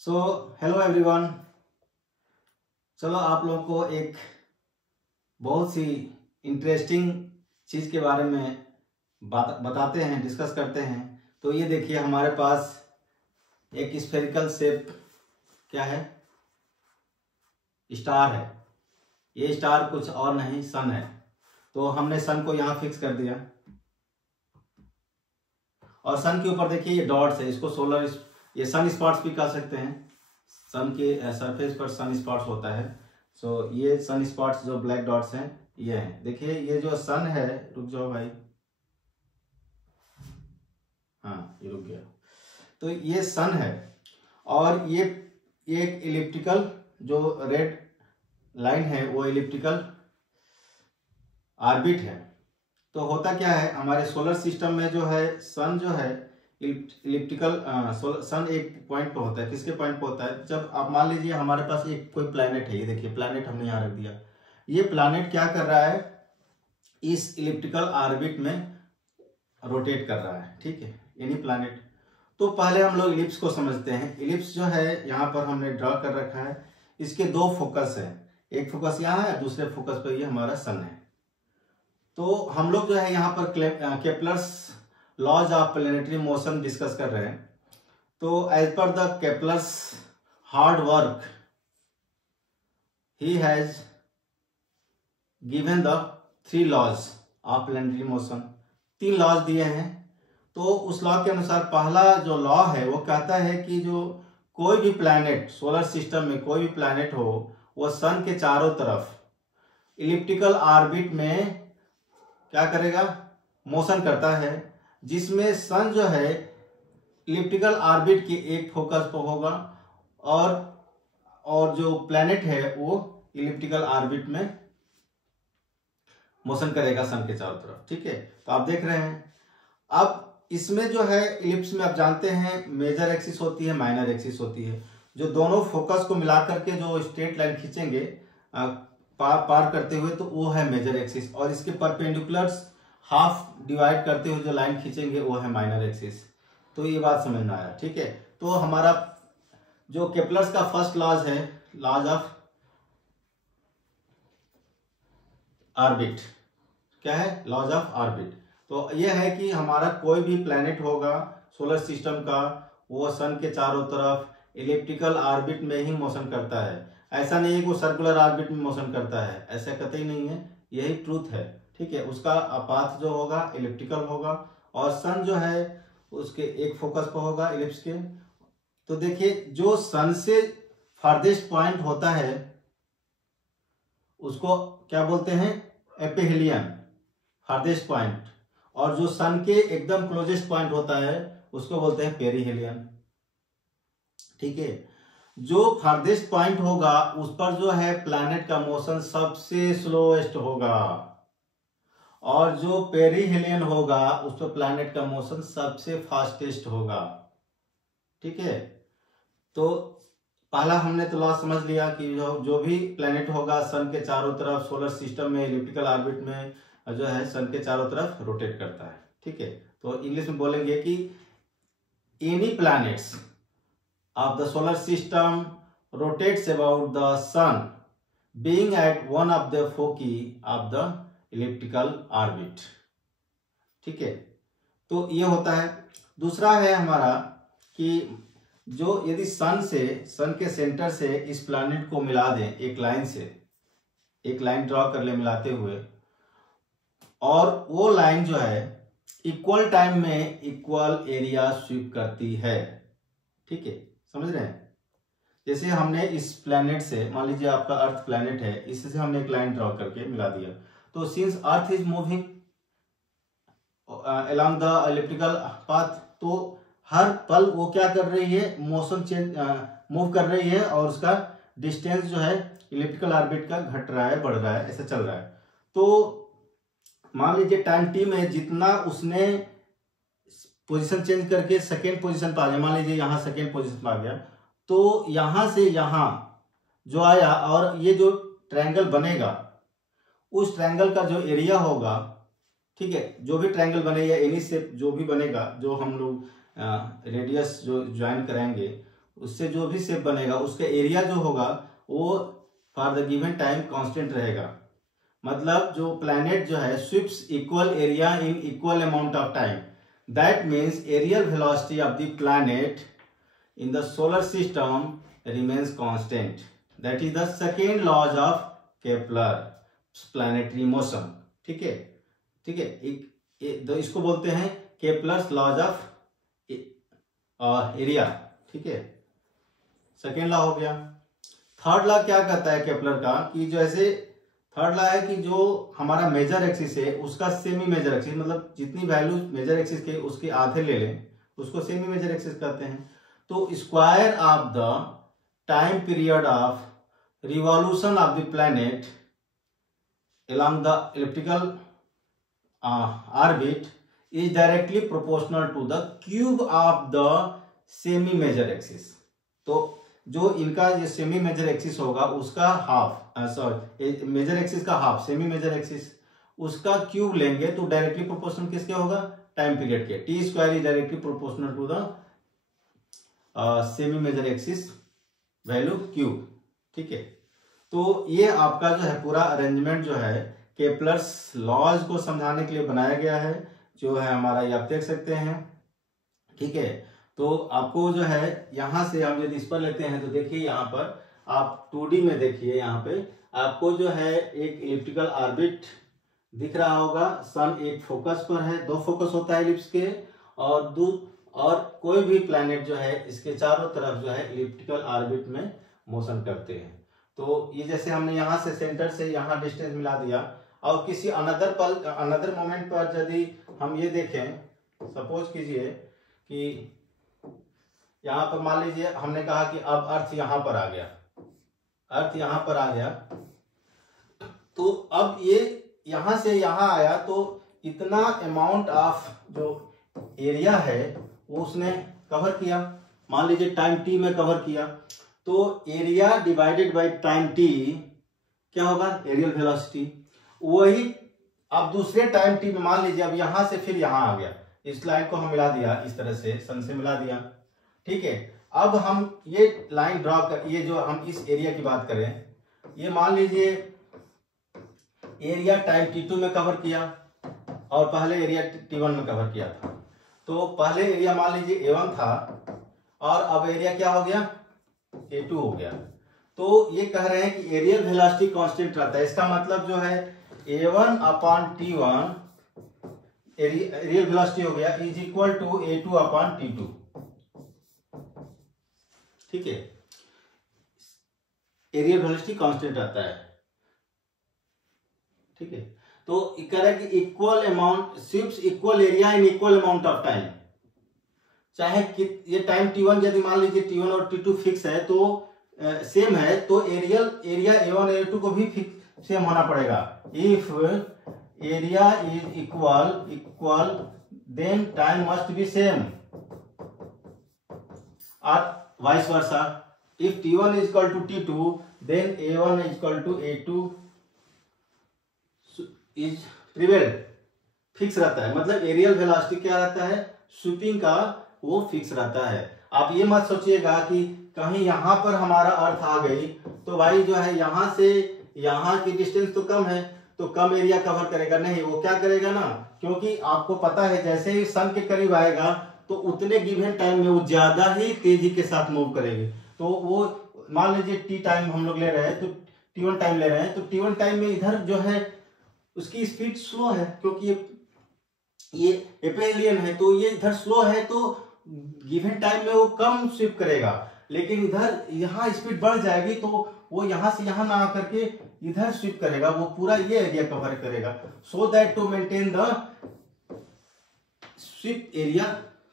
So hello everyone. चलो आप लोगों को एक बहुत सी इंटरेस्टिंग चीज़ के बारे में बताते हैं, डिस्कस करते हैं। तो ये देखिए हमारे पास एक स्फेरिकल शेप क्या है, स्टार है। ये स्टार कुछ और नहीं सन है। तो हमने सन को यहाँ फिक्स कर दिया और सन के ऊपर देखिए ये डॉट्स है, इसको सोलर ये सन स्पॉट्स भी कह सकते हैं। सन के सरफेस पर सन स्पॉट्स होता है। सो ये सन स्पॉट्स जो ब्लैक डॉट्स हैं ये हैं। देखिए ये जो सन है, रुक जाओ भाई, हाँ ये रुक गया। तो ये सन है और ये एक इलिप्टिकल जो रेड लाइन है वो इलिप्टिकल ऑर्बिट है। तो होता क्या है हमारे सोलर सिस्टम में जो है सन जो है इलिप्टिकल सन एक पॉइंट पे होता है। किसके पॉइंट पे होता है? जब आप मान लीजिए हमारे पास एक कोई प्लैनेट है, ये देखिए प्लैनेट हमने यहाँ रख दिया। ये प्लैनेट क्या कर रहा है, इस इलिप्टिकल ऑर्बिट में रोटेट कर रहा है, ठीक है, एनी प्लैनेट। तो पहले हम लोग इलिप्स को समझते हैं। इलिप्स जो है यहाँ पर हमने ड्रॉ कर रखा है। इसके दो फोकस है, एक फोकस यहाँ है, दूसरे फोकस पर ये हमारा सन है। तो हम लोग जो है यहाँ पर Kepler's laws of planetary motion discuss कर रहे हैं। तो as per the Kepler's hard work ही has given the 3 laws of planetary motion. 3 laws दिए हैं। तो उस लॉ के अनुसार पहला जो लॉ है वो कहता है कि जो कोई भी प्लैनेट सोलर सिस्टम में कोई भी प्लैनेट हो वो सन के चारों तरफ इलिप्टिकल ऑर्बिट में क्या करेगा, मोशन करता है, जिसमें सन जो है इलिप्टिकल ऑर्बिट के एक फोकस पर होगा और जो प्लैनेट है वो इलिप्टिकल ऑर्बिट में मोशन करेगा सन के चारों तरफ, ठीक है। तो आप देख रहे हैं। अब इसमें जो है इलिप्स में आप जानते हैं मेजर एक्सिस होती है, माइनर एक्सिस होती है। जो दोनों फोकस को मिलाकर के जो स्ट्रेट लाइन खींचेंगे पार करते हुए तो वो है मेजर एक्सिस, और इसके परपेंडिकुलर्स हाफ डिवाइड करते हुए जो लाइन खींचेंगे वो है माइनर एक्सिस। तो ये बात समझ में आया, ठीक है। तो हमारा जो केपलर्स का फर्स्ट लॉज है, लॉज ऑफ ऑर्बिट, क्या है, लॉज ऑफ ऑर्बिट। तो ये है कि हमारा कोई भी प्लैनेट होगा सोलर सिस्टम का, वो सन के चारों तरफ इलिप्टिकल ऑर्बिट में ही मोशन करता है। ऐसा नहीं है कि वो सर्कुलर ऑर्बिट में मोशन करता है, ऐसा कतई नहीं है, यही ट्रूथ है, ठीक है। उसका पाथ जो होगा इलिप्टिकल होगा और सन जो है उसके एक फोकस पर होगा इलिप्स के। तो देखिए जो सन से फारदेस्ट पॉइंट होता है उसको क्या बोलते हैं, एपिहेलियन, फारदेस्ट पॉइंट, और जो सन के एकदम क्लोजेस्ट पॉइंट होता है उसको बोलते हैं पेरीहेलियन, ठीक है। जो फारदेस्ट पॉइंट होगा उस पर जो है प्लैनेट का मोशन सबसे स्लोएस्ट होगा, और जो पेरीहेलियन होगा उस पर प्लैनेट का मोशन सबसे फास्टेस्ट होगा, ठीक है। तो पहला हमने तो लॉ समझ लिया कि जो भी प्लैनेट होगा सन के चारों तरफ सोलर सिस्टम में इलिप्टिकल ऑर्बिट में जो है सन के चारों तरफ रोटेट करता है, ठीक है। तो इंग्लिश में बोलेंगे कि any planets of the solar system rotates about the sun being at one of the foci of the elliptical orbit, ठीक है। तो ये होता है। दूसरा है हमारा कि जो यदि सन के सेंटर से इस प्लैनेट को मिला दें एक लाइन से, एक लाइन ड्रॉ कर ले मिलाते हुए, और वो लाइन जो है इक्वल टाइम में इक्वल एरिया स्वीप करती है, ठीक है, समझ रहे हैं। जैसे हमने इस प्लैनेट से, मान लीजिए आपका अर्थ प्लैनेट है, इससे हमने एक लाइन ड्रॉ करके मिला दिया। तो since earth is moving along the elliptical path, तो हर पल वो क्या कर रही है, मोशन चेंज मूव कर रही है, और उसका डिस्टेंस जो है इलिप्टिकल ऑर्बिट का घट रहा है, बढ़ रहा है, ऐसा चल रहा है। तो मान लीजिए टाइम टी में जितना उसने पोजीशन चेंज करके सेकेंड पोजीशन पर आ गया, मान लीजिए यहाँ सेकेंड पोजीशन पर आ गया, तो यहाँ से यहाँ जो आया, और ये जो ट्रायंगल बनेगा उस ट्रायंगल का जो एरिया होगा, ठीक है, जो भी ट्रायंगल बनेगा एनी शेप जो भी बनेगा, जो हम लोग रेडियस जो ज्वाइन कराएंगे उससे जो भी शेप बनेगा उसका एरिया जो होगा वो for the given time constant रहेगा। मतलब जो प्लैनेट जो है sweeps equal area in equal amount of time, that means areal velocity of the planet in the solar system remains constant. That is the second laws of Kepler planetary motion. ठीक है, ठीक है, तो इसको बोलते हैं केपलर्स लॉज ऑफ एरिया। ठीक है, सेकेंड लॉ हो गया। थर्ड लॉ क्या कहता है केपलर का कि जैसे थर्ड लॉ है कि जो हमारा मेजर एक्सिस है उसका सेमी मेजर एक्सिस, मतलब जितनी वैल्यू मेजर एक्सिस के उसके आधे ले लें उसको सेमी मेजर एक्सिस कहते हैं। तो square of the time period of revolution of the planet along the elliptical orbit is directly proportional to the cube of the semi major axis। तो जो इनका ये सेमी मेजर एक्सिस होगा उसका half, sorry major axis का half semi major axis, उसका cube लेंगे तो डायरेक्टली प्रोपोर्शनल किसके होगा, टाइम पीरियड के। T square is directly proportional to the semi major axis value cube. ठीक है, तो ये आपका जो है पूरा अरेंजमेंट जो है केपलर्स लॉज को समझाने के लिए बनाया गया है, जो है हमारा ये आप देख सकते हैं। ठीक है, तो आपको जो है यहां से हम यदि इस पर लेते हैं तो देखिए यहाँ पर आप 2D में देखिए, यहाँ पे आपको जो है एक इलिप्टिकल ऑर्बिट दिख रहा होगा। सन एक फोकस पर है, 2 फोकस होता है इलिप्स के, और कोई भी प्लैनेट जो है इसके चारों तरफ जो है इलिप्टिकल ऑर्बिट में मोशन करते हैं। तो ये जैसे हमने यहाँ से सेंटर से यहाँ डिस्टेंस मिला दिया, और किसी अनदर मोमेंट पर यदि हम ये देखें, सपोज कीजिए कि यहाँ पर मान लीजिए हमने कहा कि अब अर्थ यहाँ पर आ गया, अर्थ यहाँ पर आ गया, तो अब ये यहाँ से यहाँ आया तो इतना अमाउंट ऑफ जो एरिया है वो उसने कवर किया, मान लीजिए टाइम टी में कवर किया, तो area divided by time T क्या होगा, एरियल वेलोसिटी। वही अब दूसरे टाइम टी में मान लीजिए अब यहां से फिर यहां आ गया, इस लाइन को हम मिला दिया, इस तरह से सन से मिला दिया। ठीक है, अब हम ये लाइन ड्रॉ कर, ये जो हम इस एरिया की बात करें, ये मान लीजिए एरिया टाइम T2 में कवर किया और पहले एरिया T1 में कवर किया था। तो पहले एरिया मान लीजिए A1 था और अब एरिया क्या हो गया, A2 हो गया। तो ये कह रहे हैं कि एरियल वेलोसिटी कांस्टेंट रहता है। इसका मतलब जो है A1 upon T1 areal velocity हो गया is equal to A2 upon T2। ठीक है, एरियल वेलोसिटी कांस्टेंट रहता है। ठीक है, तो कह रहा है कि equal amount sweeps equal area in equal amount of time. चाहे ये टाइम T1 यदि मान लीजिए T1 और T2 फिक्स है तो सेम है, तो एरिया A1 A2 को भी फिक्स सेम होना पड़ेगा। If area is equal then time must be same, और vice versa. If T1 is equal to T2 then A1 is equal to A2 is prevail, fix रहता है। मतलब areal velocity क्या रहता है, स्वीपिंग का वो फिक्स रहता है। आप ये मत सोचिएगा कि कहीं यहाँ पर हमारा अर्थ आ गई तो भाई जो है यहाँ से यहाँ की डिस्टेंस तो कम है तो कम एरिया कवर करेगा, नहीं, वो क्या करेगा ना, क्योंकि आपको पता है जैसे ही सन के करीब आएगा तो उतने गिवन टाइम में वो ज्यादा ही तेजी के साथ मूव करेगी। तो वो मान लीजिए टी टाइम हम लोग ले रहे हैं, तो T1 टाइम ले रहे हैं, तो T1 टाइम में इधर जो है उसकी स्पीड स्लो है, क्योंकि ये एपेलियन है तो ये इधर स्लो है, तो गिवन टाइम में वो कम स्वीप करेगा। लेकिन इधर यहाँ स्पीड बढ़ जाएगी तो वो यहाँ से यहाँ ना आकर के इधर स्वीप करेगा, वो पूरा ये एरिया कवर करेगा। So that to maintain the sweep area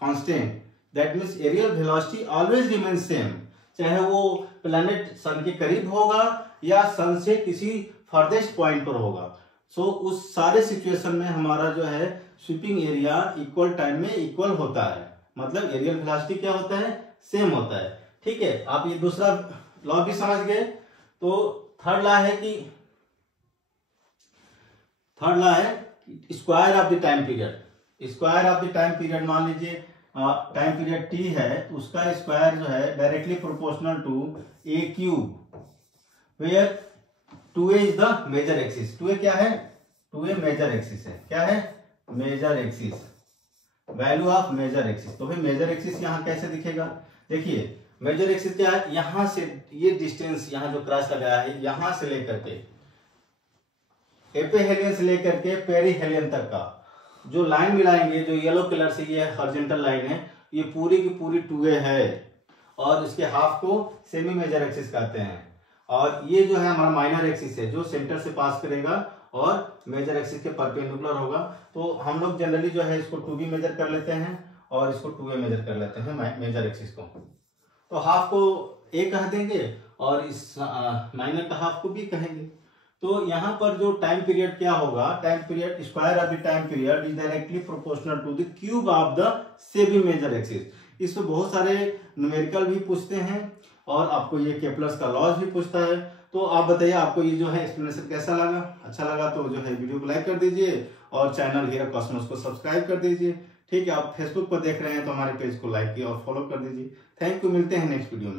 constant, that means areal velocity always remain same, चाहे वो प्लैनेट सन के करीब होगा या सन से किसी फर्देस्ट पॉइंट पर होगा। सो उस सारे सिचुएशन में हमारा जो है स्वीपिंग एरिया इक्वल टाइम में इक्वल होता है, मतलब एरियल वेलोसिटी क्या होता है, सेम होता है। ठीक है, आप ये दूसरा लॉ भी समझ गए। तो थर्ड लॉ है square of the time period. Square of the time period मान लीजिए टाइम पीरियड टी है, उसका स्क्वायर जो है directly proportional to a cube, where 2a is the major axis. 2a क्या है? 2a मेजर एक्सिस है। क्या है? Major axis, value of major axis. तो भाई मेजर एक्सिस यहाँ कैसे दिखेगा? देखिए मेजर एक्सिस क्या है, यहां से ये डिस्टेंस, यहाँ जो क्रॉस लगाया है, यहां से लेकर के एपिहेलियन से लेकर के पेरीहेलियन तक का जो लाइन मिलाएंगे, जो येलो कलर से ये हॉरिजॉन्टल लाइन है, ये पूरी की पूरी 2a है और इसके हाफ को सेमी मेजर एक्सिस कहते हैं। और ये जो है हमारा माइनर एक्सिस है, जो सेंटर से पास करेगा और मेजर एक्सिस के परपेंडिकुलर होगा। तो हम लोग जनरली जो है इसको 2b मेजर कर लेते हैं और इसको 2a मेजर कर लेते हैं मेजर एक्सिस को। तो हाफ को a कह देंगे और इस माइनर का हाफ को b कहेंगे। तो यहाँ पर जो टाइम पीरियड क्या होगा, time period square of the time period is directly proportional to the cube of the semi major axis. इसमें बहुत सारे न्यूमेरिकल भी पूछते हैं और आपको ये केपलर्स का लॉज भी पूछता है। तो आप बताइए आपको ये जो है एक्सप्लेनेशन कैसा लगा? अच्छा लगा तो जो है वीडियो को लाइक कर दीजिए और चैनल हीरा कॉस्मोस को सब्सक्राइब कर दीजिए। ठीक है, आप फेसबुक पर देख रहे हैं तो हमारे पेज को लाइक और फॉलो कर दीजिए। थैंक यू, मिलते हैं नेक्स्ट वीडियो में।